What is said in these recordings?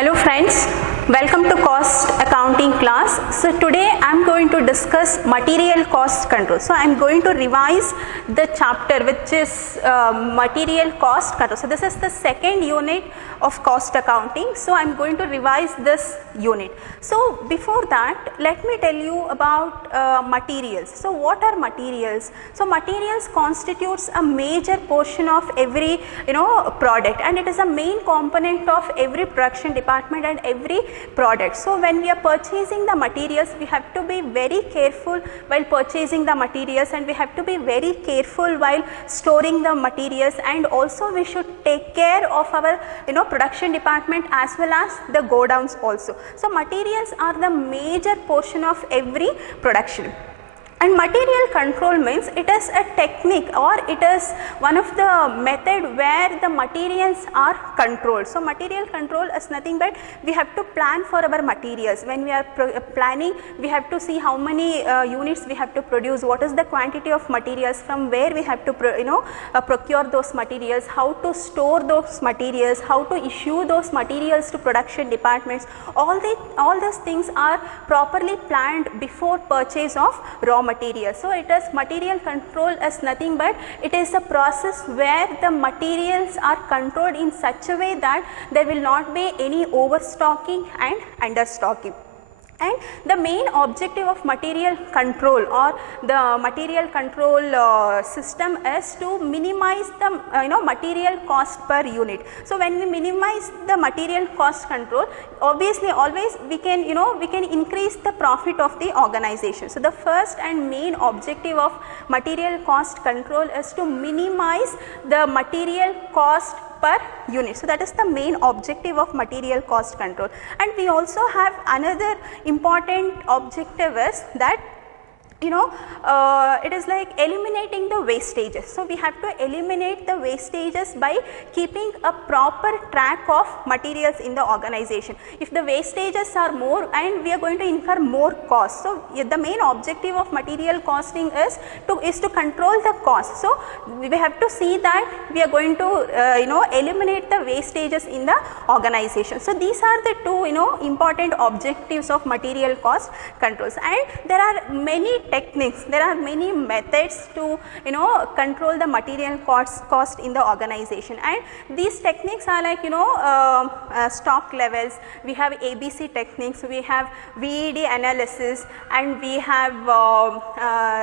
Hello friends, welcome to cost accounting class. So today I am going to discuss material cost control. So I am going to revise the chapter which is material cost control. So this is the second unit of cost accounting. So I am going to revise this unit. So before that, let me tell you about materials. So what are materials? So materials constitutes a major portion of every product, and it is a main component of every production department and every product. So when we are purchasing the materials, we have to be very careful while purchasing the materials, and we have to be very careful while storing the materials, and also we should take care of our production department as well as the go downs also. So materials are the major portion of every production. And material control means it is a technique, or it is one of the method where the materials are controlled. So material control is nothing but we have to plan for our materials. When we are planning, we have to see how many units we have to produce, what is the quantity of materials, from where we have to procure those materials, how to store those materials, how to issue those materials to production departments. All these things are properly planned before purchase of raw material. So it is material control is nothing but it is a process where the materials are controlled in such a way that there will not be any overstocking and understocking. And the main objective of material control or the material control system is to minimize the material cost per unit. So when we minimize the material cost control, obviously always we can increase the profit of the organization. So the first and main objective of material cost control is to minimize the material cost per unit. So that is the main objective of material cost control. And we also have another important objective is that it is like eliminating the wastages. So we have to eliminate the wastages by keeping a proper track of materials in the organization. If the wastages are more, and we are going to incur more cost, so the main objective of material costing is to control the cost. So we have to see that we are going to eliminate the wastages in the organization. So these are the two important objectives of material cost controls. And there are many techniques, there are many methods to control the material cost in the organization, and these techniques are like stock levels, we have ABC techniques, we have VED analysis, and we have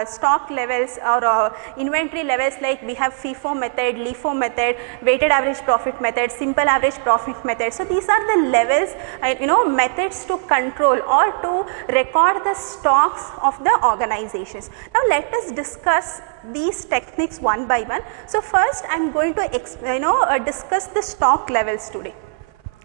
stock levels or inventory levels, like we have FIFO method, LIFO method, weighted average profit method, simple average profit method. So these are the levels methods to control or to record the stocks of the organization. Now let us discuss these techniques one by one. So first I am going to discuss the stock levels today.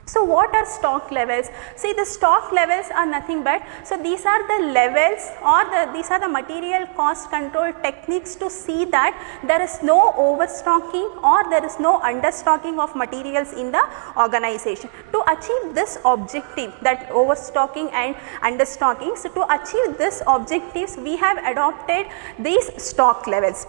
So what are stock levels? See, the stock levels are nothing but, so these are the levels or these are the material cost control techniques to see that there is no overstocking or there is no understocking of materials in the organization. To achieve this objective, that overstocking and understocking, so to achieve this objectives we have adopted these stock levels.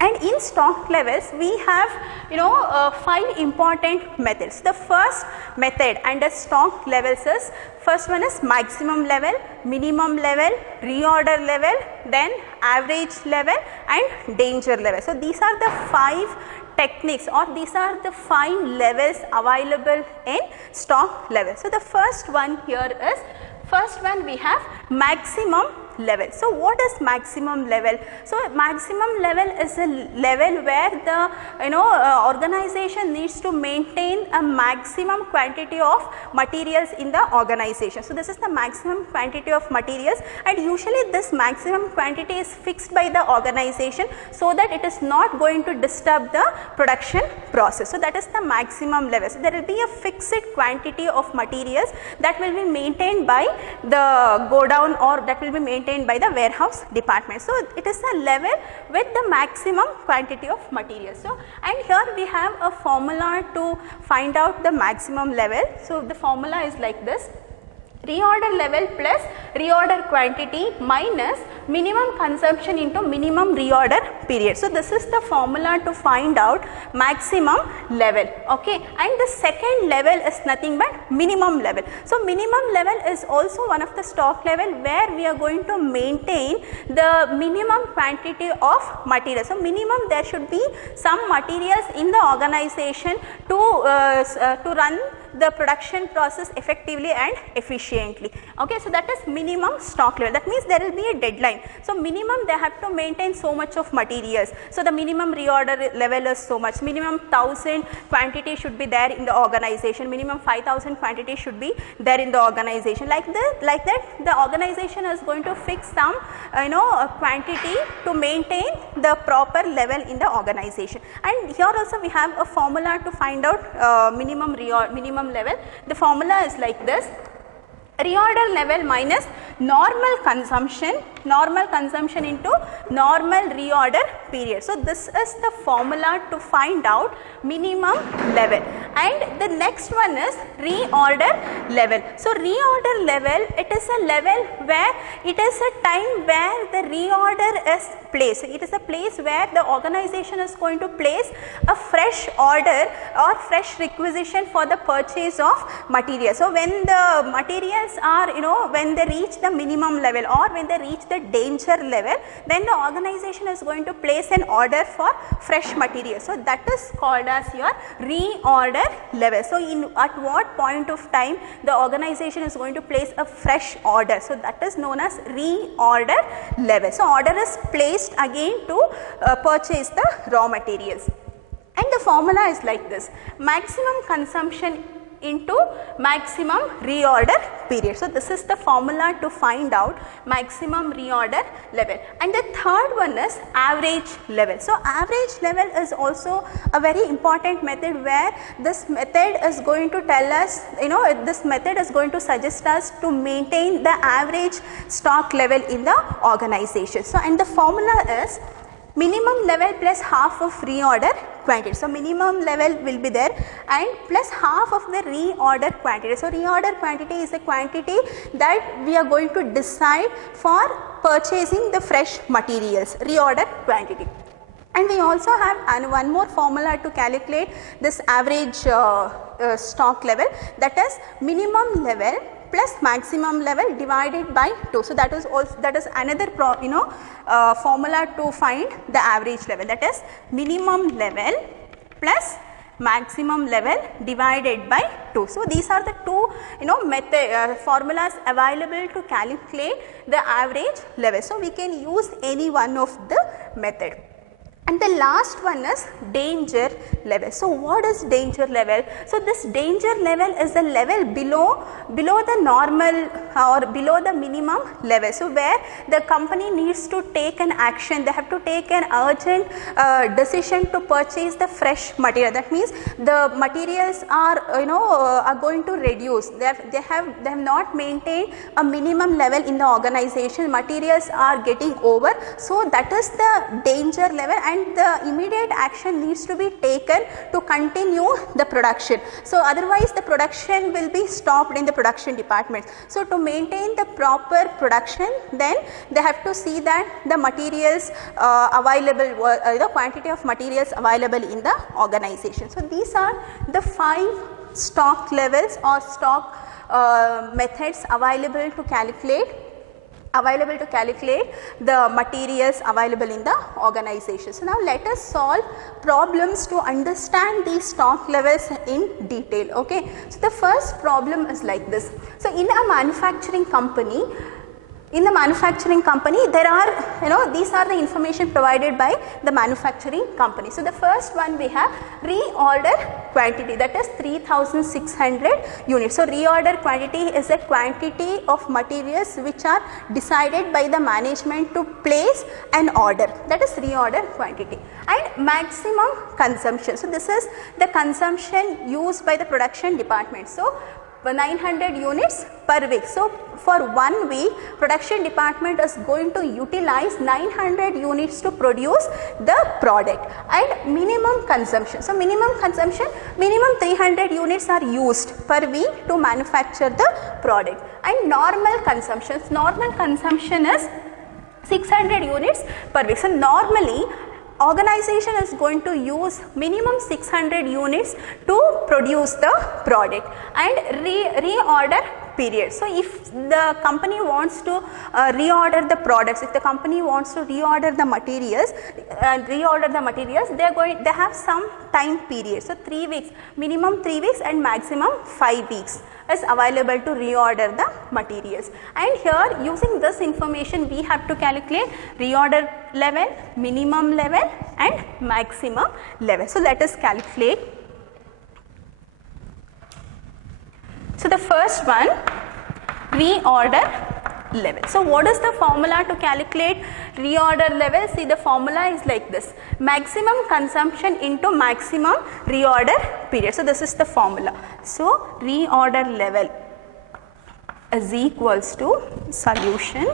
And in stock levels we have 5 important methods. The first method under stock levels is, first one is maximum level, minimum level, reorder level, then average level and danger level. So these are the 5 techniques, or these are the 5 levels available in stock level. So the first one here is, first one we have maximum level. So what is maximum level? So maximum level is a level where the organization needs to maintain a maximum quantity of materials in the organization. So this is the maximum quantity of materials, and usually this maximum quantity is fixed by the organization so that it is not going to disturb the production process. So that is the maximum level. So there will be a fixed quantity of materials that will be maintained by the go down, or that will be maintained by the warehouse department. So it is a level with the maximum quantity of materials. So and here we have a formula to find out the maximum level. So the formula is like this. reorder level plus reorder quantity minus minimum consumption into minimum reorder period. So, this is the formula to find out maximum level, okay, and the second level is nothing but minimum level. So, minimum level is also one of the stock level where we are going to maintain the minimum quantity of material. So, minimum there should be some materials in the organization to run the production process effectively and efficiently, okay. So, that is minimum stock level, that means there will be a deadline. So, minimum they have to maintain so much of materials. So, the minimum reorder level is so much, minimum 1000 quantity should be there in the organization, minimum 5000 quantity should be there in the organization. Like that the organization is going to fix some quantity to maintain the proper level in the organization. And here also we have a formula to find out minimum level. The formula is like this: reorder level minus normal consumption into normal reorder period. So, this is the formula to find out minimum level. And the next one is reorder level. So, reorder level, it is a level where it is a time where the reorder is placed. It is a place where the organization is going to place a fresh order or fresh requisition for the purchase of material. So, when the materials are when they reach the minimum level or when they reach the danger level, then the organization is going to place an order for fresh material. So, that is called as your reorder level. So, at what point of time the organization is going to place a fresh order. So, that is known as reorder level. So, order is placed again to purchase the raw materials, and the formula is like this: maximum consumption into maximum reorder period. So, this is the formula to find out maximum reorder level. And the third one is average level. So, average level is also a very important method, where this method is going to tell us, this method is going to suggest us to maintain the average stock level in the organization. So, and the formula is minimum level plus half of reorder quantity. So, minimum level will be there and plus half of the reorder quantity. So, reorder quantity is a quantity that we are going to decide for purchasing the fresh materials, reorder quantity. And we also have one more formula to calculate this average stock level, that is minimum level plus maximum level divided by 2. So, that is another formula to find the average level, that is minimum level plus maximum level divided by 2. So, these are the two formulas available to calculate the average level. So, we can use any one of the method. And the last one is danger level. So, what is danger level? So, this danger level is the level below the normal or below the minimum level. So, where the company needs to take an action, they have to take an urgent decision to purchase the fresh material. That means the materials are are going to reduce. They have not maintained a minimum level in the organization. Materials are getting over. So, that is the danger level, and the immediate action needs to be taken to continue the production. So, otherwise the production will be stopped in the production department. So, to maintain the proper production, then they have to see that the materials available, the quantity of materials available in the organization. So, these are the 5 stock levels or stock methods available to calculate the materials available in the organization. So, now let us solve problems to understand these stock levels in detail. Okay. So, the first problem is like this. So, in a manufacturing company, there are these are the information provided by the manufacturing company. So, the first one we have reorder quantity, that is 3600 units. So, reorder quantity is a quantity of materials which are decided by the management to place an order, that is reorder quantity. And maximum consumption. So, this is the consumption used by the production department. So, 900 units per week. So for 1 week, production department is going to utilize 900 units to produce the product. And minimum consumption, so minimum consumption, minimum 300 units are used per week to manufacture the product. And normal consumption is 600 units per week. So normally organization is going to use minimum 600 units to produce the product. And reorder period. So if the company wants to reorder the products, if the company wants to reorder the materials, they have some time period. So 3 weeks, minimum 3 weeks and maximum 5 weeks is available to reorder the materials. And here using this information we have to calculate reorder level, minimum level and maximum level. So let us calculate. So the first one, reorder level. So what is the formula to calculate reorder level? See, the formula is like this: maximum consumption into maximum reorder period. So this is the formula. So reorder level is equals to solution.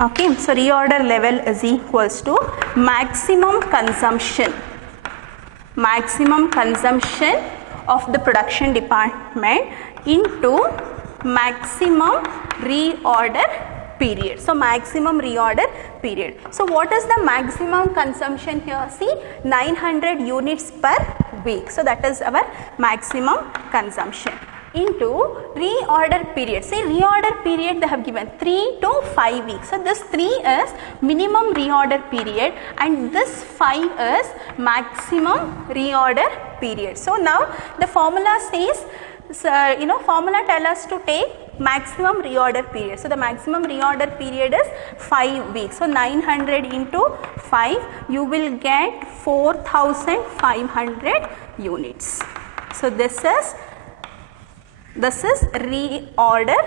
Okay, so reorder level is equals to maximum consumption of the production department into maximum reorder period. So maximum reorder period. So what is the maximum consumption here? See, 900 units per week. So that is our maximum consumption into reorder period. See, reorder period they have given 3 to 5 weeks. So this 3 is minimum reorder period and this 5 is maximum reorder period. So now the formula says, formula tell us to take maximum reorder period. So the maximum reorder period is 5 weeks. So 900 into 5, you will get 4,500 units. So this is reorder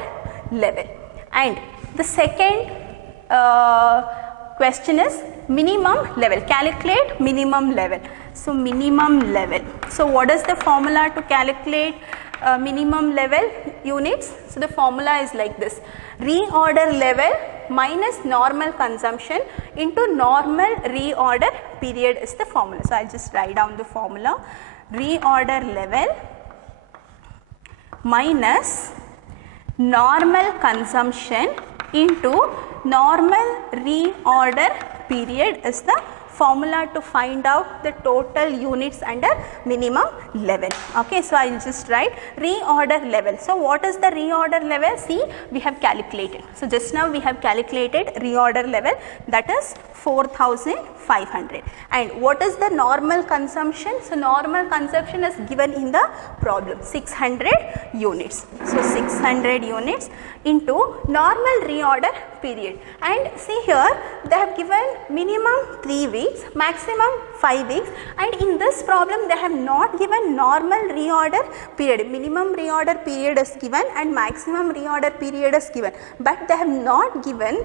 level. And the second question is minimum level. Calculate minimum level. So minimum level. So what is the formula to calculate minimum level units? So the formula is like this: reorder level minus normal consumption into normal reorder period is the formula. So I'll just write down the formula: reorder level minus normal consumption into normal reorder period is the formula to find out the total units under minimum level. Okay, so I will just write reorder level. So what is the reorder level? See, we have calculated. So just now we have calculated reorder level, that is 4,500. And what is the normal consumption? So normal consumption is given in the problem, 600 units. So 600 units into normal reorder period. And see here, they have given minimum 3 weeks, maximum 5 weeks, and in this problem they have not given normal reorder period. Minimum reorder period is given and maximum reorder period is given, but they have not given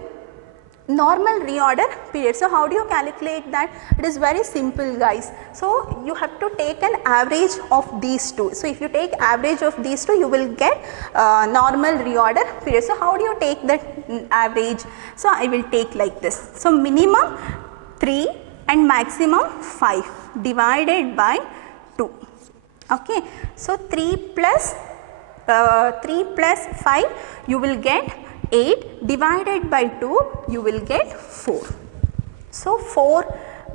normal reorder period. So how do you calculate that? It is very simple, guys. So you have to take an average of these two. So if you take average of these two, you will get normal reorder period. So how do you take that average? So I will take like this. So minimum 3 and maximum 5 divided by 2. Okay. So 3 plus 5 you will get 8, divided by 2 you will get 4. So 4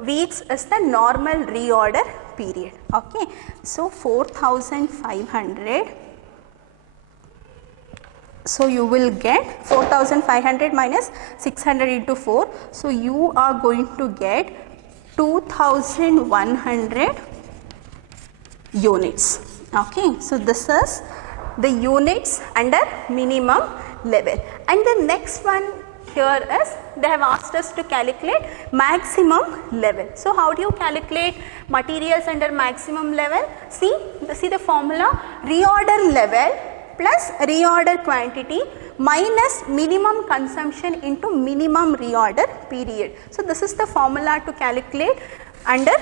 weeks is the normal reorder period. Okay. So 4,500. So you will get 4,500 minus 600 into 4. So you are going to get 2,100 units. Okay. So this is the units under minimum level. And the next one here is, they have asked us to calculate maximum level. So how do you calculate materials under maximum level? See the formula: reorder level plus reorder quantity minus minimum consumption into minimum reorder period. So this is the formula to calculate under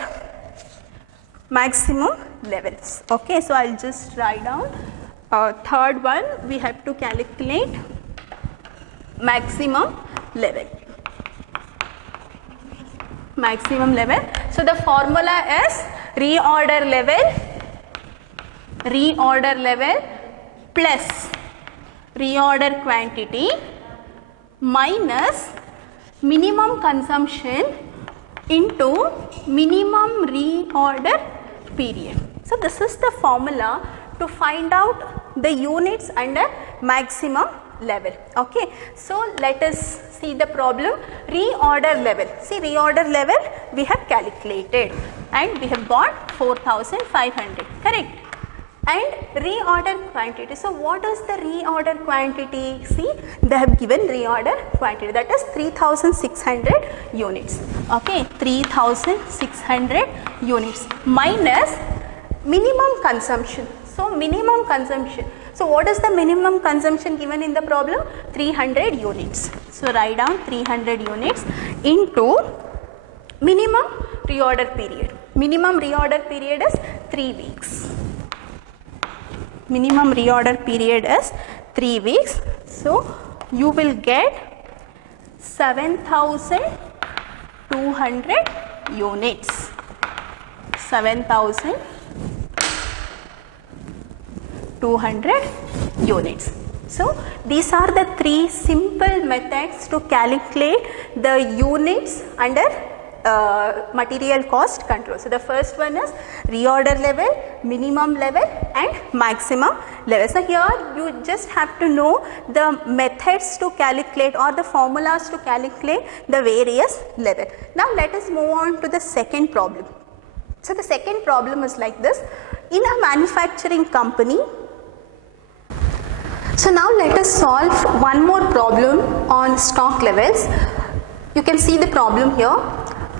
maximum levels. Okay, so I'll just write down third one, we have to calculate maximum level. Maximum level. So the formula is reorder level plus reorder quantity minus minimum consumption into minimum reorder period. So this is the formula to find out the units under maximum level. Okay, so let us see the problem. Reorder level, see reorder level we have calculated and we have got 4500, correct, and reorder quantity. So what is the reorder quantity? See, they have given reorder quantity, that is 3600 units. Okay, 3600 units minus minimum consumption. So minimum consumption, so what is the minimum consumption given in the problem? 300 units. So write down 300 units into minimum reorder period. Minimum reorder period is 3 weeks. Minimum reorder period is 3 weeks. So you will get 7200 units. 7200 units. So these are the three simple methods to calculate the units under material cost control. So the first one is reorder level, minimum level and maximum level. So here you just have to know the methods to calculate or the formulas to calculate the various level. Now let us move on to the second problem. So the second problem is like this. In a manufacturing company, so now let us solve one more problem on stock levels. You can see the problem here.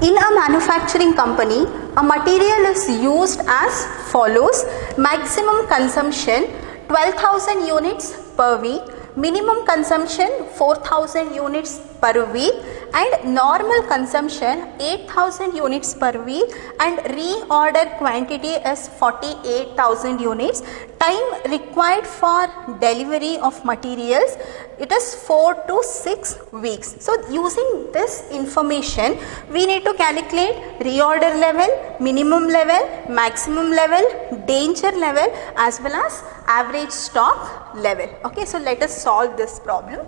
In a manufacturing company, a material is used as follows: maximum consumption 12,000 units per week, minimum consumption 4,000 units per week and normal consumption 8,000 units per week and reorder quantity is 48,000 units. Time required for delivery of materials, it is 4 to 6 weeks. So using this information we need to calculate reorder level, minimum level, maximum level, danger level as well as average stock level. Okay, so let us solve this problem.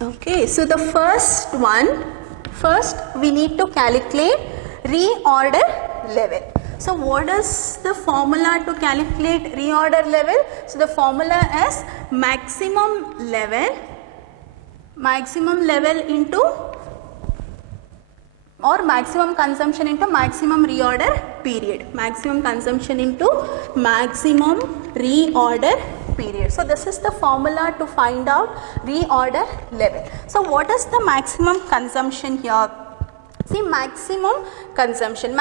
Okay, so the first we need to calculate reorder level. So what is the formula to calculate reorder level? So the formula is maximum level into or maximum consumption into maximum reorder period. Maximum consumption into maximum reorder period. So this is the formula to find out reorder level. So what is the maximum consumption here? See, maximum consumption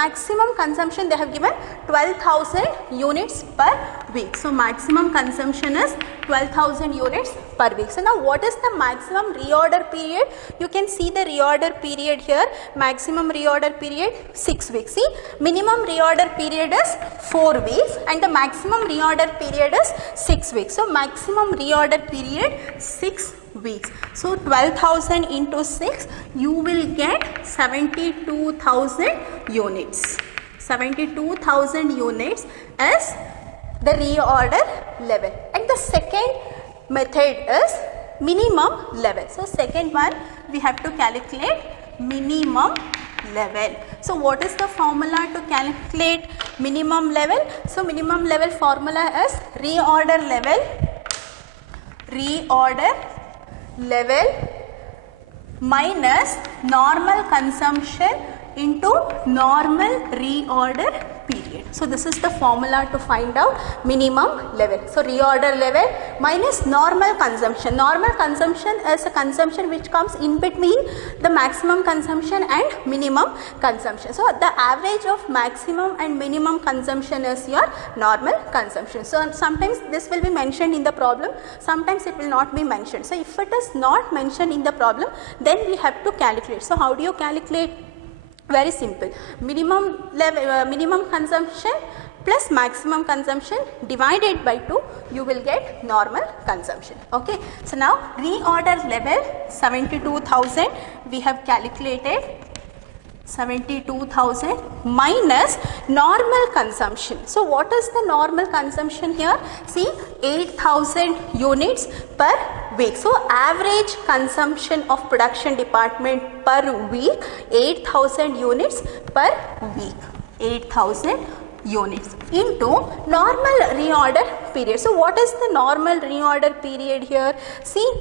they have given 12,000 units per week. So maximum consumption is 12,000 units per week. So now what is the maximum reorder period? You can see the reorder period here. Maximum reorder period 6 weeks. See, minimum reorder period is 4 weeks and the maximum reorder period is 6 weeks. So maximum reorder period 6 weeks. So 12,000 into 6, you will get 72,000 units. 72,000 units as the reorder level. And the second method is minimum level. So second one we have to calculate minimum level. So what is the formula to calculate minimum level? So minimum level formula is reorder level minus normal consumption into normal reorder period. So this is the formula to find out minimum level. So reorder level minus normal consumption. Normal consumption is a consumption which comes in between the maximum consumption and minimum consumption. So the average of maximum and minimum consumption is your normal consumption. So sometimes this will be mentioned in the problem, sometimes it will not be mentioned. So if it is not mentioned in the problem, then we have to calculate. So how do you calculate? Very simple. Minimum level, minimum consumption plus maximum consumption divided by 2, you will get normal consumption. Okay. So now reorder level 72,000 we have calculated. 72,000 minus normal consumption. So what is the normal consumption here? See, 8,000 units per week. So average consumption of production department per week 8,000 units per week. 8,000 units into normal reorder period. So what is the normal reorder period here? See,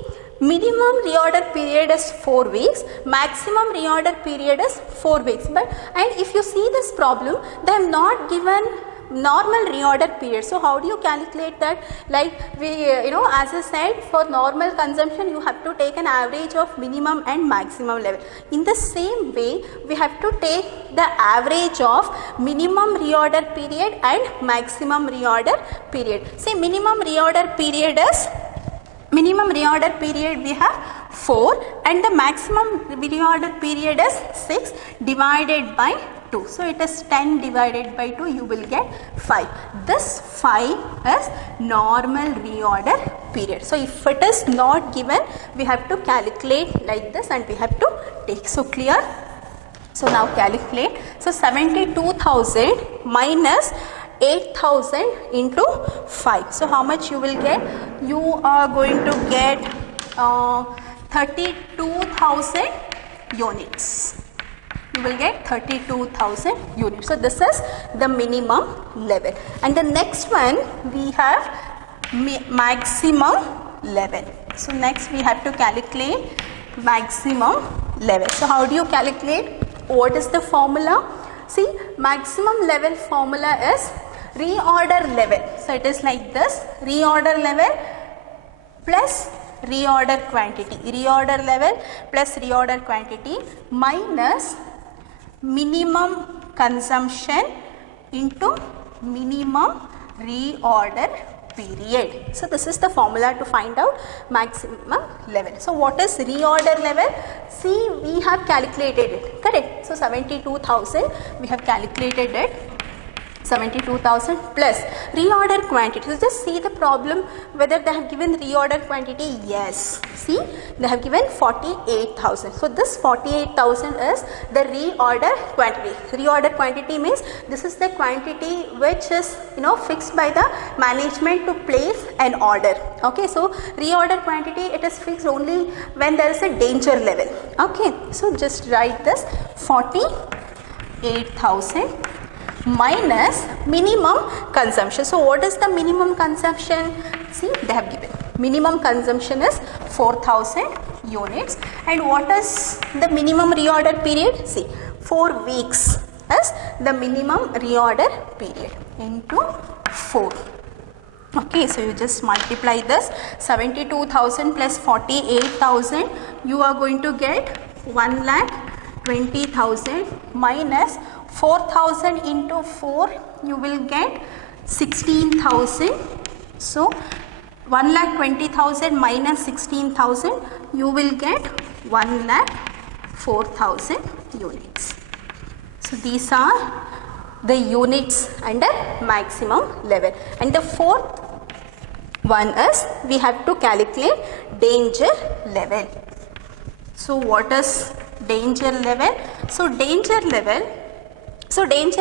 minimum reorder period is 4 weeks, maximum reorder period is 4 weeks. But and if you see this problem, they have not given normal reorder period. So how do you calculate that? Like we as I said, for normal consumption you have to take an average of minimum and maximum level. In the same way, we have to take the average of minimum reorder period and maximum reorder period. See, minimum reorder period we have 4 and the maximum reorder period is 6 divided by 2. So it is 10 divided by 2, you will get 5. This 5 is normal reorder period. So if it is not given, we have to calculate like this and we have to take. So clear? So now calculate. So 72,000 minus 8,000 into 5. So how much you will get? You are going to get 32,000 units. You will get 32,000 units. So this is the minimum level. And the next one we have maximum level. So next we have to calculate maximum level. So how do you calculate? What is the formula? See, maximum level formula is reorder level. So it is like this: reorder level plus reorder quantity. Reorder level plus reorder quantity minus minimum consumption into minimum reorder period. So this is the formula to find out maximum level. So what is reorder level? See, we have calculated it, correct? So 72,000 we have calculated it. 72,000 plus reorder quantity. So just see the problem whether they have given reorder quantity. Yes, see, they have given 48,000. So this 48,000 is the reorder quantity. Reorder quantity means this is the quantity which is fixed by the management to place an order. Okay, so reorder quantity, it is fixed only when there is a danger level. Okay, so just write this 48,000 minus minimum consumption. So what is the minimum consumption? See, they have given minimum consumption is 4,000 units. And what is the minimum reorder period? See, 4 weeks is the minimum reorder period into 4. Okay, so you just multiply this 72,000 plus 48,000, you are going to get 1,20,000 minus 4,000 into 4, you will get 16,000. So 1,20,000 minus 16,000, you will get 1,04,000 units. So these are the units under maximum level. And the fourth one is we have to calculate danger level. So what is danger level? So danger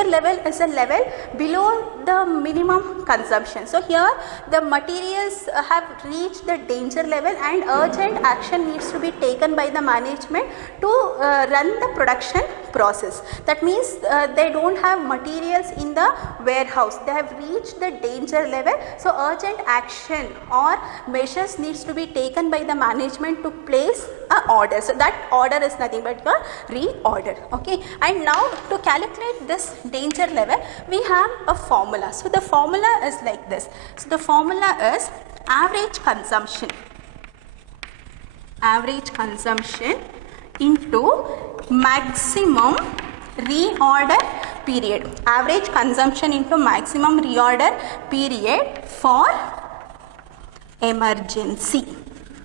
level is a level below the minimum consumption. So here the materials have reached the danger level and urgent action needs to be taken by the management to run the production process. That means they don't have materials in the warehouse. They have reached the danger level. So urgent action or measures needs to be taken by the management to place a order. So that order is nothing but your reorder. Okay. And now to calculate this danger level, we have a formula. So the formula is like this. So the formula is average consumption into maximum reorder period. Average consumption into maximum reorder period for emergency.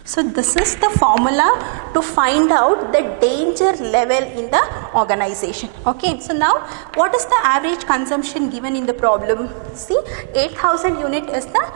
So this is the formula to find out the danger level in the organization. Okay, so now what is the average consumption given in the problem? See, 8,000 unit is the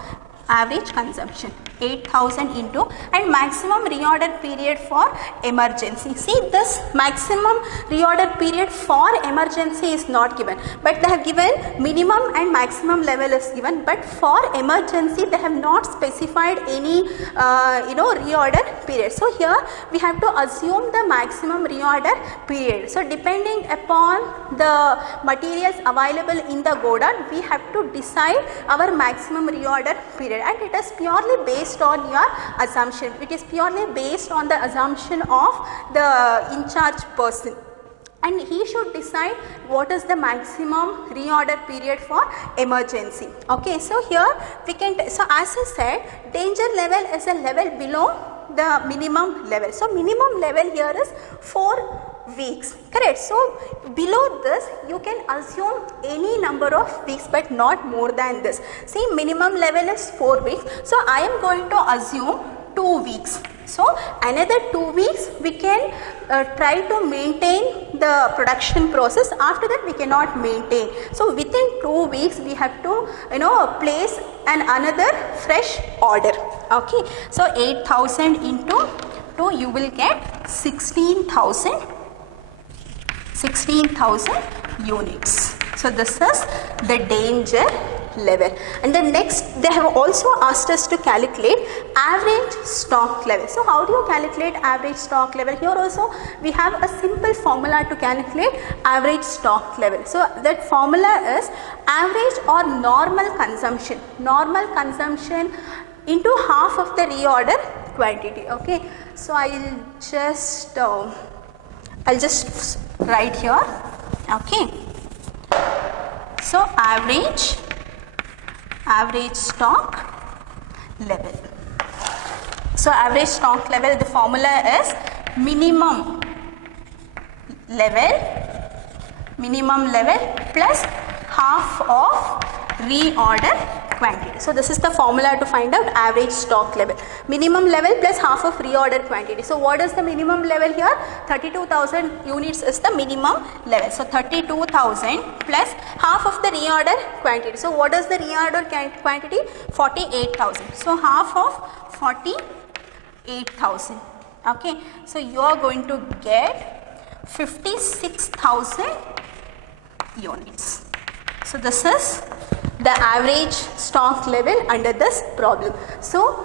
average consumption, 8,000 into, and maximum reorder period for emergency. See, this maximum reorder period for emergency is not given, but they have given minimum and maximum level is given, but for emergency they have not specified any reorder period. So here we have to assume the maximum reorder period. So depending upon the materials available in the godown, we have to decide our maximum reorder period, and it is purely based on your assumption. It is purely based on the assumption of the in charge person, and he should decide what is the maximum reorder period for emergency. Okay, so here we can, so as I said, danger level is a level below the minimum level. So minimum level here is 4 weeks, correct? So below this you can assume any number of weeks, but not more than this. See, minimum level is 4 weeks, so I am going to assume 2 weeks. So another 2 weeks we can try to maintain the production process. After that we cannot maintain. So within 2 weeks we have to place another fresh order. Okay, so 8,000 into 2, you will get 16,000 units. So this is the danger level. And the next, they have also asked us to calculate average stock level. So how do you calculate average stock level? Here also we have a simple formula to calculate average stock level. So that formula is average or normal consumption into half of the reorder quantity. Okay, so I'll just write here. Okay, so average stock level. So average stock level, the formula is minimum level plus half of reorder quantity. So this is the formula to find out average stock level. Minimum level plus half of reorder quantity. So what is the minimum level here? 32,000 units is the minimum level. So 32,000 plus half of the reorder quantity. So what is the reorder quantity? 48,000. So half of 48,000. Okay, so you are going to get 56,000 units. So this is the average stock level under this problem. So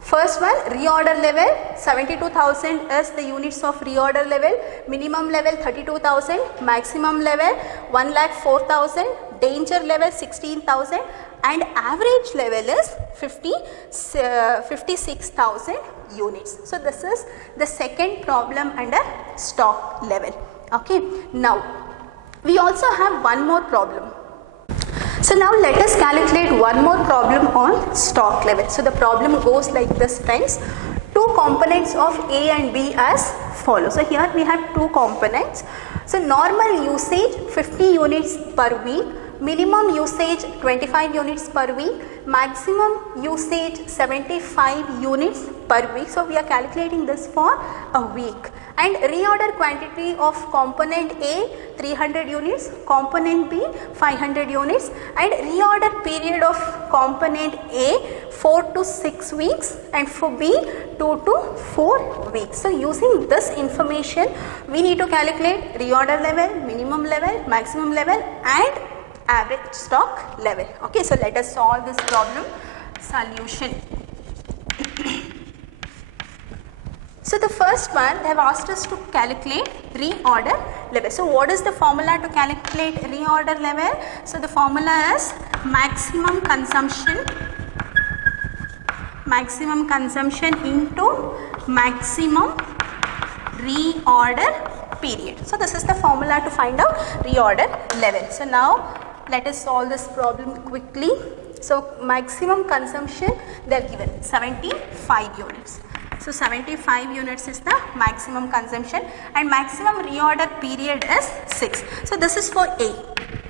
first one, reorder level 72,000 is the units of reorder level, minimum level 32,000, maximum level 1,04,000, danger level 16,000, and average level is 56,000 units. So this is the second problem under stock level. Okay, now we also have one more problem. So now let us calculate one more problem on stock level. So the problem goes like this, friends. Two components of A and B as follows. So here we have two components. So normal usage 50 units per week, minimum usage 25 units per week, maximum usage 75 units per week. So we are calculating this for a week. And reorder quantity of component A 300 units, component B 500 units, and reorder period of component A 4 to 6 weeks and for B 2 to 4 weeks. So using this information we need to calculate reorder level, minimum level, maximum level, and average stock level. Okay, so let us solve this problem. Solution. So the first one, they have asked us to calculate reorder level. So what is the formula to calculate reorder level? So the formula is maximum consumption into maximum reorder period. So this is the formula to find out reorder level. So now let us solve this problem quickly. So maximum consumption they are given 75 units. So 75 units is the maximum consumption and maximum reorder period is 6. So this is for A.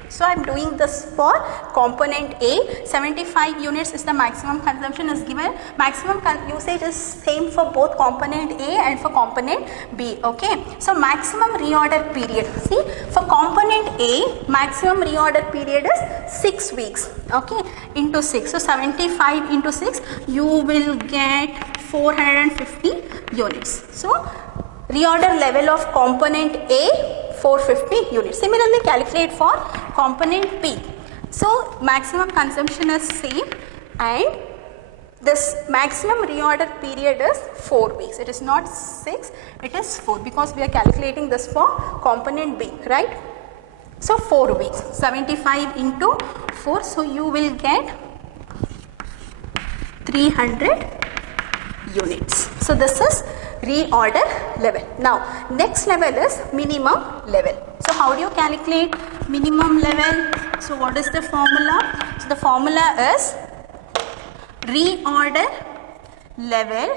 So I am doing this for component A. 75 units is the maximum consumption is given. Maximum usage is same for both component A and for component B. Okay. So maximum reorder period. See, for component A, maximum reorder period is 6 weeks. Okay, into 6. So 75 into 6, you will get 450 units. So reorder level of component A 450 units. Similarly, calculate for component B. So maximum consumption is same and this maximum reorder period is 4 weeks. It is not 6, it is 4 because we are calculating this for component B, right? So 4 weeks, 75 into 4, so you will get 300 units. So this is reorder level. Now next level is minimum level. So how do you calculate minimum level? So what is the formula? So the formula is reorder level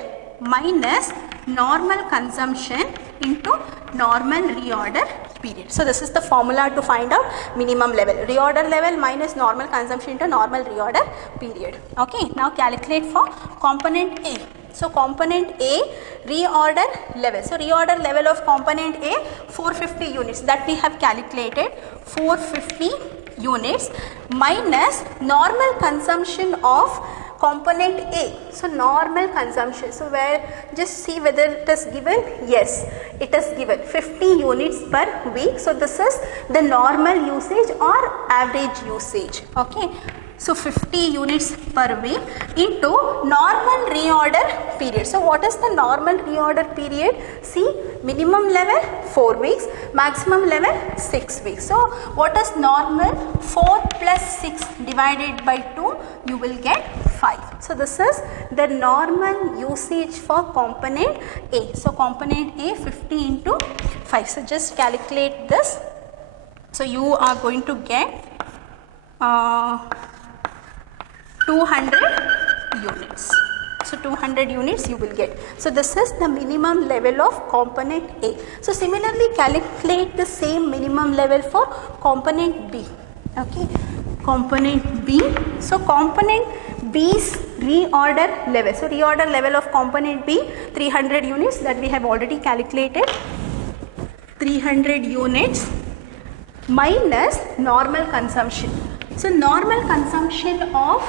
minus normal consumption into normal reorder period. So this is the formula to find out minimum level. Reorder level minus normal consumption into normal reorder period. Okay, now calculate for component A. So component A reorder level. So reorder level of component A 450 units that we have calculated, 450 units minus normal consumption of component A. So normal consumption. So where just see whether it is given. Yes, it is given 50 units per week. So this is the normal usage or average usage. Okay. So 50 units per week into normal reorder period. So what is the normal reorder period? See, minimum level 4 weeks, maximum level 6 weeks. So what is normal? 4 plus 6 divided by 2, you will get 5. So this is the normal usage for component A. So component A 50 into 5. So just calculate this. So you are going to get 200 units. So 200 units you will get. So this is the minimum level of component A. So similarly calculate the same minimum level for component B. Okay, component B. So component B's reorder level. So reorder level of component B 300 units that we have already calculated. 300 units minus normal consumption. So normal consumption of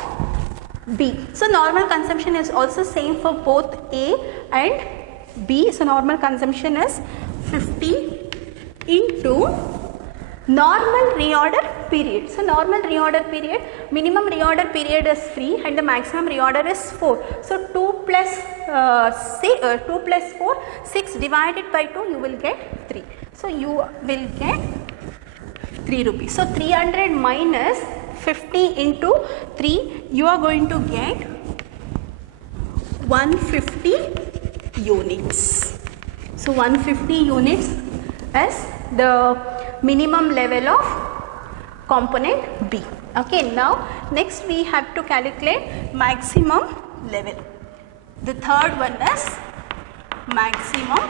B. So normal consumption is also same for both A and B. So normal consumption is 50 into normal reorder period. So normal reorder period, minimum reorder period is 3 and the maximum reorder is 4. So 2 plus 4, 6 divided by 2, you will get 3. So you will get 3 rupees. So 300 minus 50 into 3, you are going to get 150 units. So 150 units is the minimum level of component B. Okay, now next we have to calculate maximum level. The third one is maximum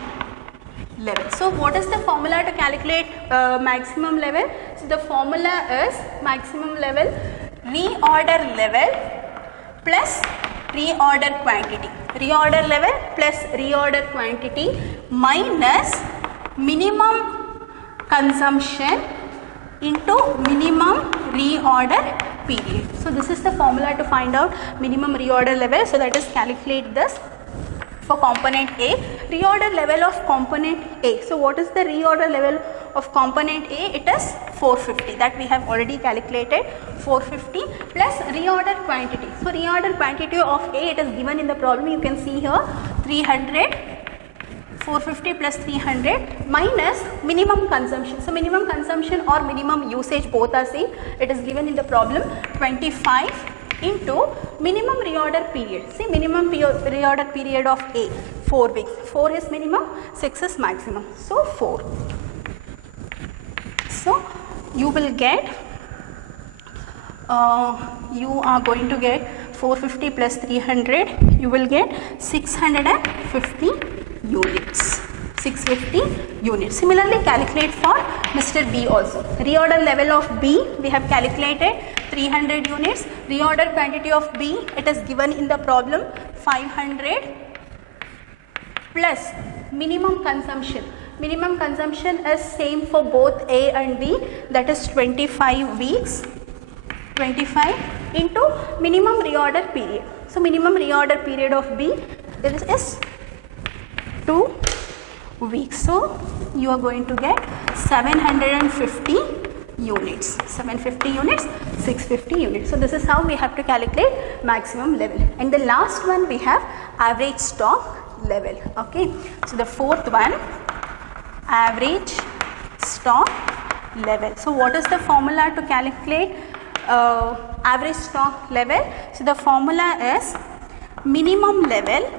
level. So what is the formula to calculate maximum level? So the formula is maximum level reorder level plus reorder quantity. Reorder level plus reorder quantity minus minimum consumption into minimum reorder period. So this is the formula to find out minimum reorder level. So that is calculate this for component A. Reorder level of component A. So what is the reorder level of component A? It is 450 that we have already calculated. 450 plus reorder quantity. So reorder quantity of A, it is given in the problem. You can see here 300 450 plus 300 minus minimum consumption. So minimum consumption or minimum usage both are same. It is given in the problem. 25 into minimum reorder period. See, minimum reorder period of A, 4 weeks. 4 is minimum, 6 is maximum. So 4. So you will get, you are going to get 450 plus 300, you will get 650 units. 650 units. Similarly, calculate for Mr. B also. Reorder level of B, we have calculated 300 units. Reorder quantity of B, it is given in the problem 500 plus minimum consumption. Minimum consumption is same for both A and B, that is 25 weeks. 25 into minimum reorder period. So minimum reorder period of B is 2 weeks. So you are going to get 750 units. 750 units, 650 units. So this is how we have to calculate maximum level. And the last one we have average stock level. Okay. So the fourth one, average stock level. So what is the formula to calculate average stock level? So the formula is minimum level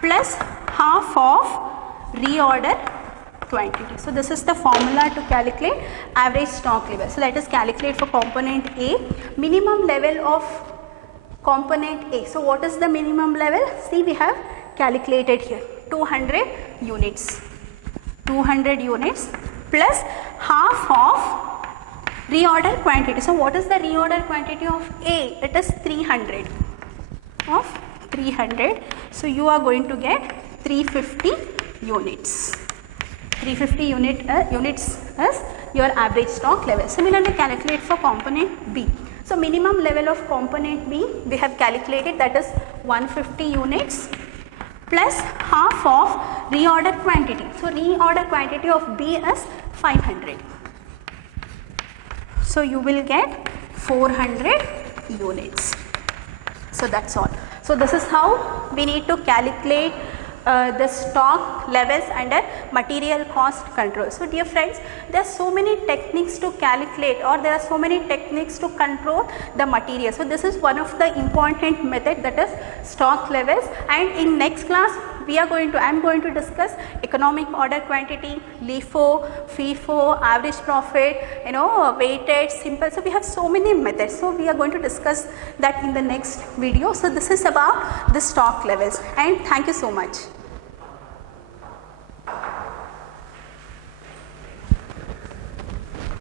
plus half of reorder quantity. So this is the formula to calculate average stock level. So let us calculate for component A, minimum level of component A. So what is the minimum level? See, we have calculated here 200 units. 200 units plus half of reorder quantity. So what is the reorder quantity of A? It is 300 of 300. So you are going to get 350 units. 350 units is your average stock level. Similarly, calculate for component B. So minimum level of component B we have calculated, that is 150 units plus half of reorder quantity. So reorder quantity of B is 500. So you will get 400 units. So that's all. So this is how we need to calculate the stock levels under material cost control. So dear friends, there are so many techniques to calculate, or there are so many techniques to control the material. So this is one of the important method, that is stock levels. And in next class I am going to discuss economic order quantity, LIFO, FIFO, average profit, weighted, simple. So we have so many methods. So we are going to discuss that in the next video. So this is about the stock levels, and thank you so much.